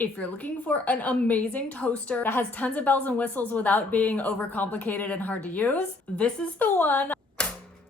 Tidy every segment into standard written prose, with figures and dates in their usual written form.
If you're looking for an amazing toaster that has tons of bells and whistles without being overcomplicated and hard to use, this is the one.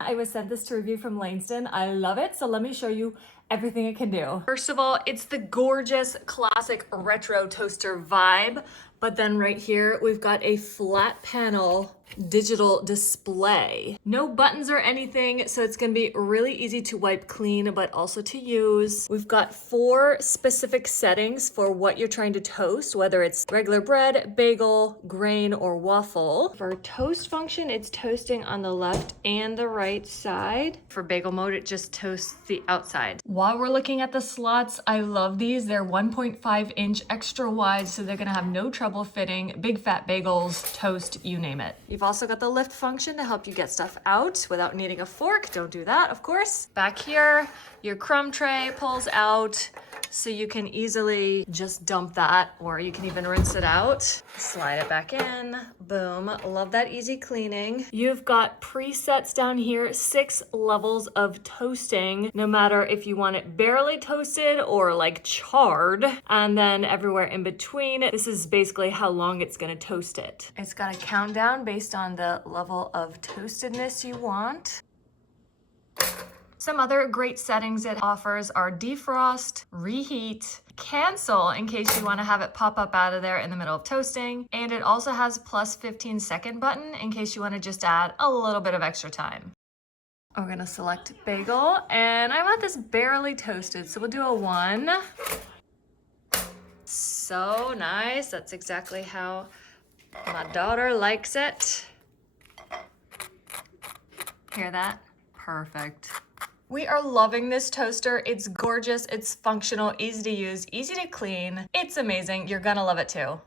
I was sent this to review from Lainsten. I love it, so let me show you everything it can do. First of all, it's the gorgeous classic retro toaster vibe, but then right here we've got a flat panel digital display. No buttons or anything, so it's gonna be really easy to wipe clean, but also to use. We've got 4 specific settings for what you're trying to toast, whether it's regular bread, bagel, grain, or waffle. For toast function, it's toasting on the left and the right side. For bagel mode, it just toasts the outside. While we're looking at the slots, I love these. They're 1.5-inch extra wide, so they're gonna have no trouble fitting big fat bagels, toast, you name it. You've also got the lift function to help you get stuff out without needing a fork. Don't do that, of course. Back here, your crumb tray pulls out, so you can easily just dump that, or you can even rinse it out. Slide it back in, boom. Love that easy cleaning. You've got presets down here, 6 levels of toasting, no matter if you want it barely toasted or like charred, and then everywhere in between. This is basically how long it's gonna toast it. It's got a countdown based on the level of toastedness you want. Some other great settings it offers are defrost, reheat, cancel in case you want to have it pop up out of there in the middle of toasting, and it also has plus 15-second button in case you want to just add a little bit of extra time. We're gonna select bagel, and I want this barely toasted, so we'll do a 1. So nice, that's exactly how my daughter likes it. Hear that? Perfect. We are loving this toaster. It's gorgeous, it's functional, easy to use, easy to clean. It's amazing. You're gonna love it too.